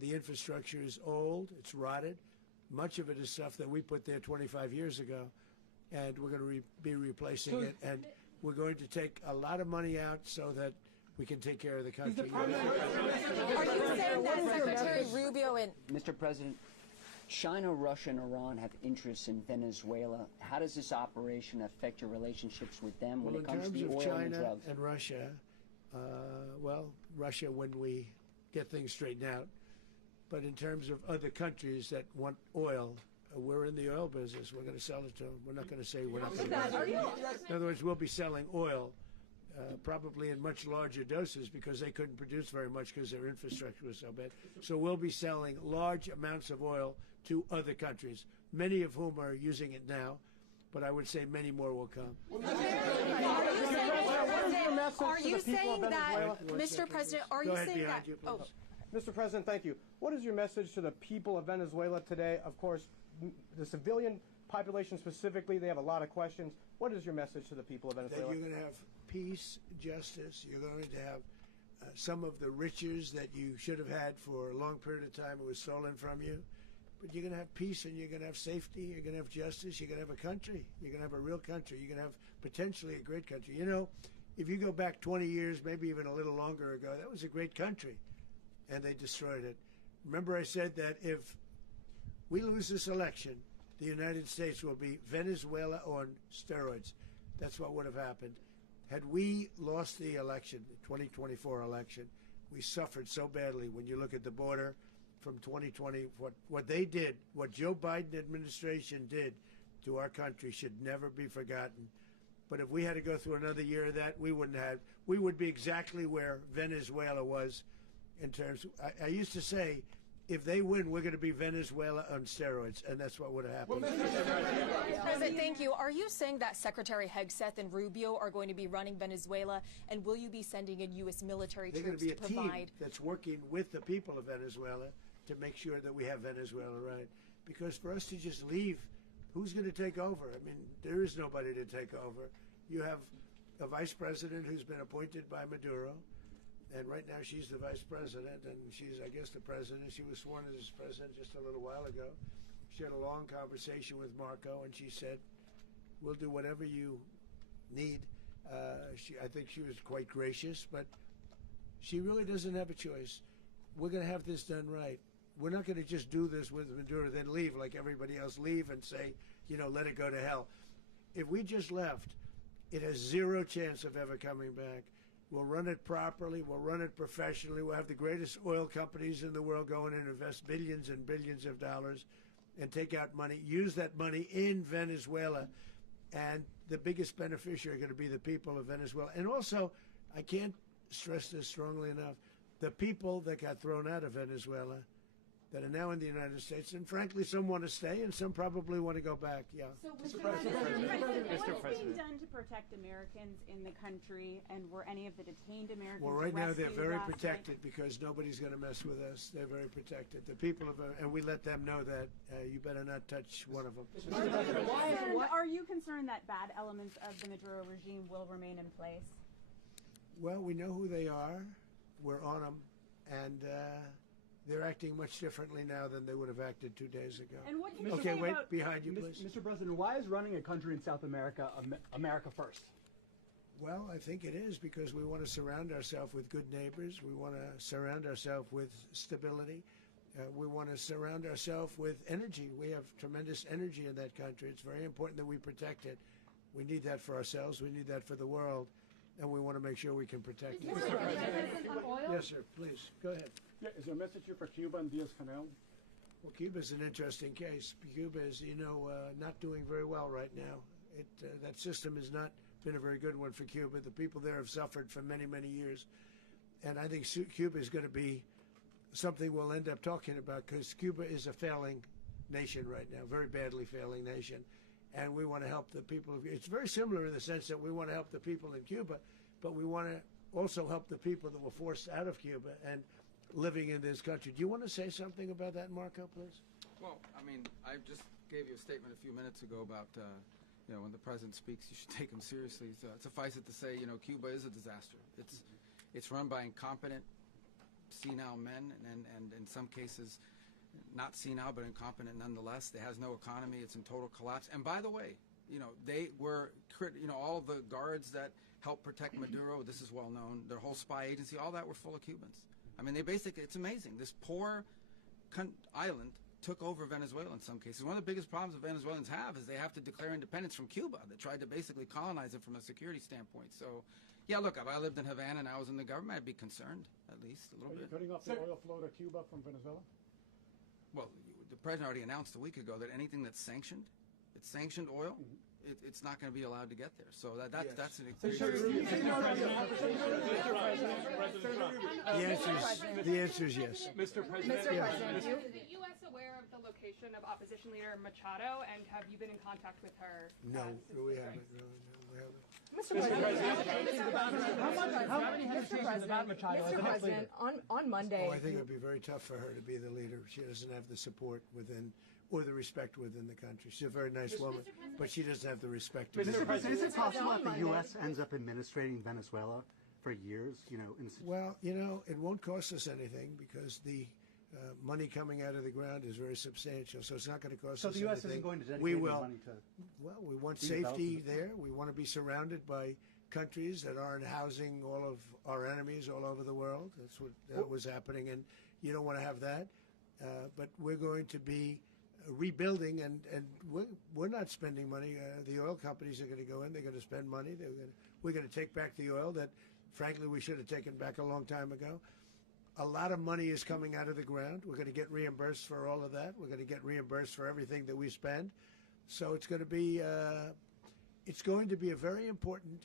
The infrastructure is old. It's rotted. Much of it is stuff that we put there 25 years ago, and we're going to be replacing it. And we're going to take a lot of money out so that we can take care of the country. Are you saying that Secretary Rubio and Mr. President, China, Russia, and Iran have interests in Venezuela. How does this operation affect your relationships with them when it comes to the oil and drugs? In terms of China and Russia, Russia when we get things straightened out. But in terms of other countries that want oil, we're in the oil business. We're going to sell it to them. We're not going to say we're not going to. In other words, we'll be selling oil probably in much larger doses because they couldn't produce very much because their infrastructure was so bad. So we'll be selling large amounts of oil to other countries, many of whom are using it now, but I would say many more will come. Are you saying that, Mr. President, are you saying that... Oh. Mr. President, thank you. What is your message to the people of Venezuela today? Of course, the civilian population specifically, they have a lot of questions. What is your message to the people of Venezuela? That you're going to have peace, justice. You're going to have some of the riches that you should have had for a long period of time. It was stolen from you. But you're going to have peace and you're going to have safety. You're going to have justice. You're going to have a country. You're going to have a real country. You're going to have potentially a great country. You know, if you go back 20 years, maybe even a little longer ago, that was a great country. And they destroyed it. Remember I said that if we lose this election, the United States will be Venezuela on steroids. That's what would have happened. Had we lost the election, the 2024 election, we suffered so badly when you look at the border from 2020. What they did, what Joe Biden administration did to our country should never be forgotten. But if we had to go through another year of that, we would be exactly where Venezuela was in terms of, I used to say, if they win, we're going to be Venezuela on steroids, and that's what would have happened. President, thank you. Are you saying that Secretary Hegseth and Rubio are going to be running Venezuela, and will you be sending in U.S. military troops to provide? They're going to be a team that's working with the people of Venezuela to make sure that we have Venezuela right. Because for us to just leave, who's going to take over? I mean, there is nobody to take over. You have a vice president who's been appointed by Maduro. And right now she's the vice president, and she's, I guess, the president. She was sworn as president just a little while ago. She had a long conversation with Marco, and she said, we'll do whatever you need. I think she was quite gracious, but she really doesn't have a choice. We're going to have this done right. We're not going to just do this with Maduro, then leave like everybody else, leave and say, you know, let it go to hell. If we just left, it has zero chance of ever coming back. We'll run it properly. We'll run it professionally. We'll have the greatest oil companies in the world go in and invest billions and billions of dollars and take out money, use that money in Venezuela. And the biggest beneficiary are going to be the people of Venezuela. And also, I can't stress this strongly enough, the people that got thrown out of Venezuela that are now in the United States, and frankly, some want to stay, and some probably want to go back. Yeah. So, Mr. President, what is being done to protect Americans in the country, and were any of the detained Americans Well, right now they're very last protected night? because nobody's going to mess with us. They're very protected. The people of, and we let them know that you better not touch one of them. Are you concerned that bad elements of the Maduro regime will remain in place? Well, we know who they are. We're on them, and they're acting much differently now than they would have acted 2 days ago. And what can you okay, say wait, about behind you, please. Mr. President, why is running a country in South America America first? Well, I think it is because we want to surround ourselves with good neighbors. We want to surround ourselves with stability. We want to surround ourselves with energy. We have tremendous energy in that country. It's very important that we protect it. We need that for ourselves. We need that for the world. And we want to make sure we can protect it. Yes, sir. Please, go ahead. Yeah, is there a message here for Cuba and Diaz-Canel? Well, Cuba's an interesting case. Cuba is, you know, not doing very well right now. That system has not been a very good one for Cuba. The people there have suffered for many, many years. And I think Cuba is going to be something we'll end up talking about because Cuba is a failing nation right now, very badly failing nation. And we want to help the people. It's very similar in the sense that we want to help the people in Cuba, but we want to also help the people that were forced out of Cuba and living in this country. Do you want to say something about that, Marco, please? Well, I mean, I just gave you a statement a few minutes ago about, you know, when the president speaks, you should take him seriously. So suffice it to say, you know, Cuba is a disaster. It's run by incompetent, senile men, and in some cases, not senile, but incompetent nonetheless. It has no economy. It's in total collapse. And by the way, you know, they were, you know, all the guards that helped protect Maduro, this is well known, their whole spy agency, all that were full of Cubans. I mean, they basically, it's amazing. This poor island took over Venezuela in some cases. One of the biggest problems that Venezuelans have is they have to declare independence from Cuba that tried to basically colonize it from a security standpoint. So, yeah, look, if I lived in Havana and I was in the government, I'd be concerned, at least a little bit. Are you cutting off the oil flow to Cuba from Venezuela? Well, the president already announced a week ago that anything that's sanctioned, it's sanctioned oil, it's not going to be allowed to get there. So that's an The answer is yes. Mr. President, Is the U.S. aware of the location of opposition leader Machado, and have you been in contact with her? No, we haven't. No, we haven't. Mr. President, Mr. President, on Monday. Oh, I think it would be very tough for her to be the leader. She doesn't have the support within or the respect within the country. She's a very nice woman, but she doesn't have the respect. Mr. President, is it possible that the U.S. ends up administrating Venezuela for years? Well, it won't cost us anything because the money coming out of the ground is very substantial, so it's not going to cost us anything. So the U.S. isn't going to dedicate any money to... Well, we want safety there. We want to be surrounded by countries that aren't housing all of our enemies all over the world. That's what was happening, and you don't want to have that. But we're going to be rebuilding, and we're not spending money. The oil companies are going to go in. They're going to spend money. We're going to take back the oil that, frankly, we should have taken back a long time ago. A lot of money is coming out of the ground. We're going to get reimbursed for all of that. We're going to get reimbursed for everything that we spend. So it's going to be a very important.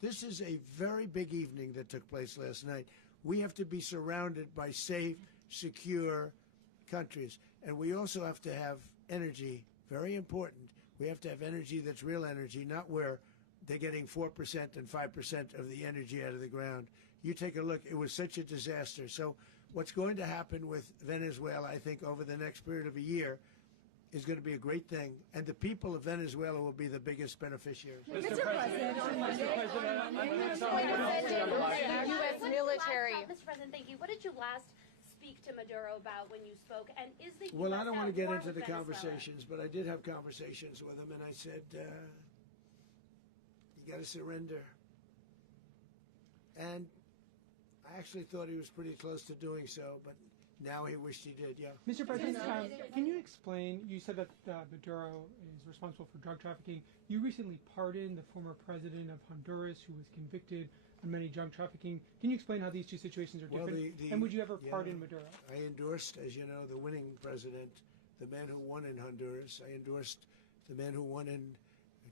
This is a very big evening that took place last night. We have to be surrounded by safe, secure countries, and we also have to have energy. Very important. We have to have energy that's real energy, not where they're getting 4% and 5% of the energy out of the ground. You take a look. It was such a disaster. So what's going to happen with Venezuela, I think, over the next period of a year is going to be a great thing, and the people of Venezuela will be the biggest beneficiaries. Mr. President, on Monday, U.S. military. Mr. President, thank you. What did you last speak to Maduro about when you spoke? And is the Well, US I don't want to get into the Venezuela? conversations, but I did have conversations with him, and I said, you got to surrender. And I actually thought he was pretty close to doing so, but now he wished he did, yeah. Mr. President, can you explain, you said that Maduro is responsible for drug trafficking. You recently pardoned the former president of Honduras who was convicted on many drug trafficking. Can you explain how these two situations are different? And would you ever pardon Maduro? I endorsed, as you know, the winning president, the man who won in Honduras. I endorsed the man who won in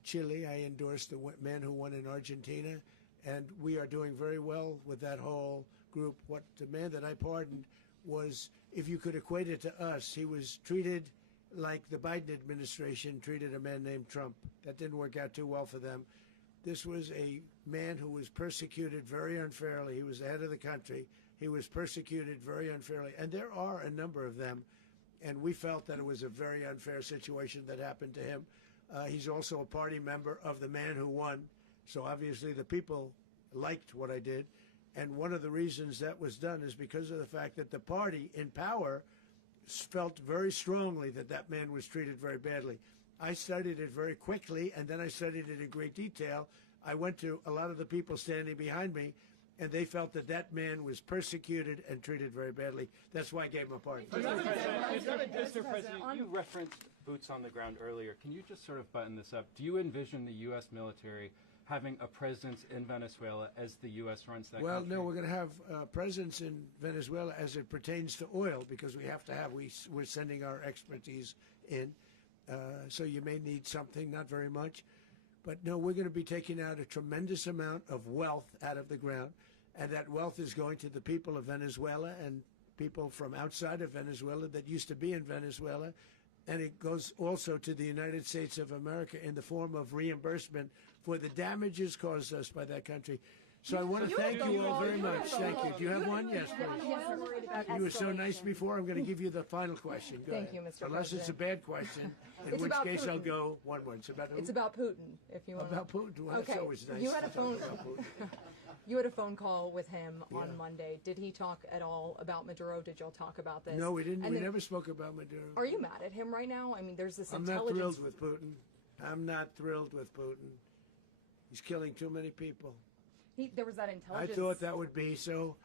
Chile. I endorsed the man who won in Argentina. And we are doing very well with that whole group. What the man that I pardoned was, if you could equate it to us, he was treated like the Biden administration treated a man named Trump. That didn't work out too well for them. This was a man who was persecuted very unfairly. He was the head of the country. He was persecuted very unfairly. And there are a number of them. And we felt that it was a very unfair situation that happened to him. He's also a party member of the man who won. So obviously the people liked what I did. And one of the reasons that was done is because of the fact that the party in power felt very strongly that that man was treated very badly. I studied it very quickly, and then I studied it in great detail. I went to a lot of the people standing behind me, and they felt that that man was persecuted and treated very badly. That's why I gave him a pardon. Mr. President, you referenced boots on the ground earlier. Can you just sort of button this up? Do you envision the U.S. military having a presence in Venezuela as the U.S. runs that country? Well, no, we're going to have a presence in Venezuela as it pertains to oil, because we have to have, we're sending our expertise in. So you may need something, not very much. But no, we're going to be taking out a tremendous amount of wealth out of the ground, and that wealth is going to the people of Venezuela and people from outside of Venezuela that used to be in Venezuela. And it goes also to the United States of America in the form of reimbursement for the damages caused us by that country. So I want to thank you all very much. Thank you. Do you have one? Yes, please. You were so nice before. I'm going to give you the final question. Go ahead. Thank you, Mr. President. Unless it's a bad question, in which case I'll go one more. It's about who? It's about Putin, if you want. About Putin? Well, okay. That's always nice. You had a phone. You had a phone call with him on Monday. Did he talk at all about Maduro? Did y'all talk about this? No, we didn't. We never spoke about Maduro. Are you mad at him right now? I mean, there's this I'm not thrilled with Putin. I'm not thrilled with Putin. He's killing too many people. There was that intelligence. I thought that would be so.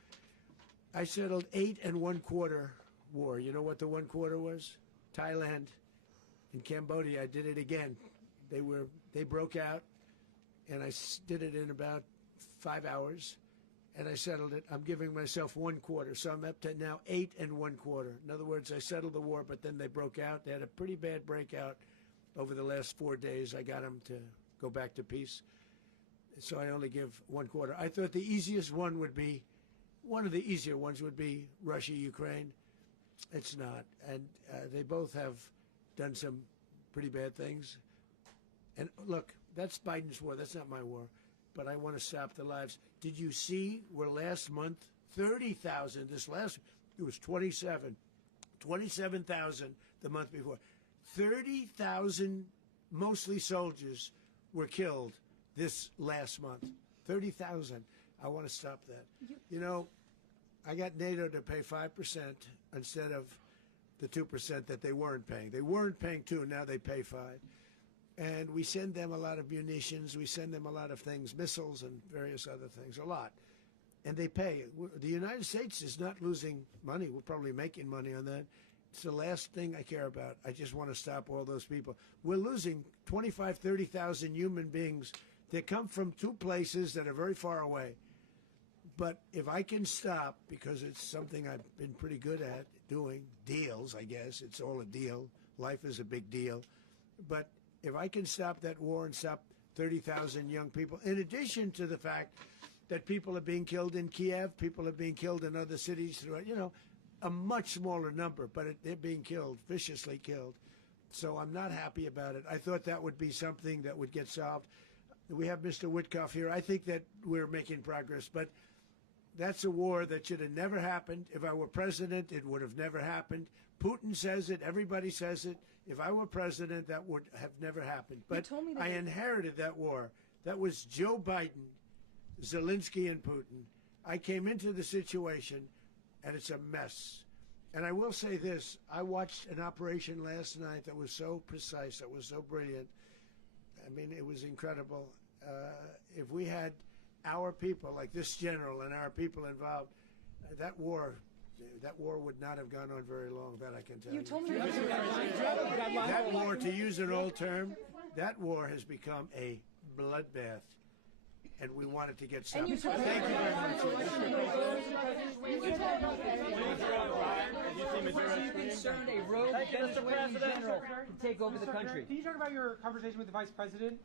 I settled 8 1/4 war. You know what the 1/4 was? Thailand and Cambodia. I did it again. They broke out, and I did it in about 5 hours, and I settled it. I'm giving myself 1/4, so I'm up to now 8 1/4. In other words, I settled the war, but then they broke out. They had a pretty bad breakout over the last 4 days. I got them to go back to peace. So I only give 1/4. I thought the easiest one would be, one of the easier ones would be Russia, Ukraine. It's not. And they both have done some pretty bad things. And look, that's Biden's war. That's not my war. But I want to stop the lives. Did you see where last month, 30,000, it was 27,000 the month before. 30,000, mostly soldiers, were killed this last month. 30,000. I want to stop that. You know, I got NATO to pay 5% instead of the 2% that they weren't paying. They weren't paying 2, now they pay 5. And we send them a lot of munitions, we send them a lot of things, missiles and various other things, a lot. And they pay. The United States is not losing money. We're probably making money on that. It's the last thing I care about. I just want to stop all those people. We're losing 25, 30,000 human beings. They come from 2 places that are very far away. But if I can stop, because it's something I've been pretty good at doing, deals, I guess. It's all a deal. Life is a big deal. But if I can stop that war and stop 30,000 young people, in addition to the fact that people are being killed in Kiev, people are being killed in other cities throughout, you know, a much smaller number, but they're being killed, viciously killed. So I'm not happy about it. I thought that would be something that would get solved. We have Mr. Witkoff here. I think that we're making progress, but that's a war that should have never happened. If I were president, it would have never happened. Putin says it. Everybody says it. If I were president, that would have never happened. But I inherited that war. That was Joe Biden, Zelensky, and Putin. I came into the situation, and it's a mess. And I will say this. I watched an operation last night that was so precise, that was so brilliant. I mean, it was incredible. If we had our people, like this general, and our people involved, that war would not have gone on very long, that I can tell you. You told me that war, to use an old term, that war has become a bloodbath. And we want it to get stopped. Thank you very much. Are you concerned a rogue Venezuelan general can take over the country? Can you talk about your conversation with the Vice President?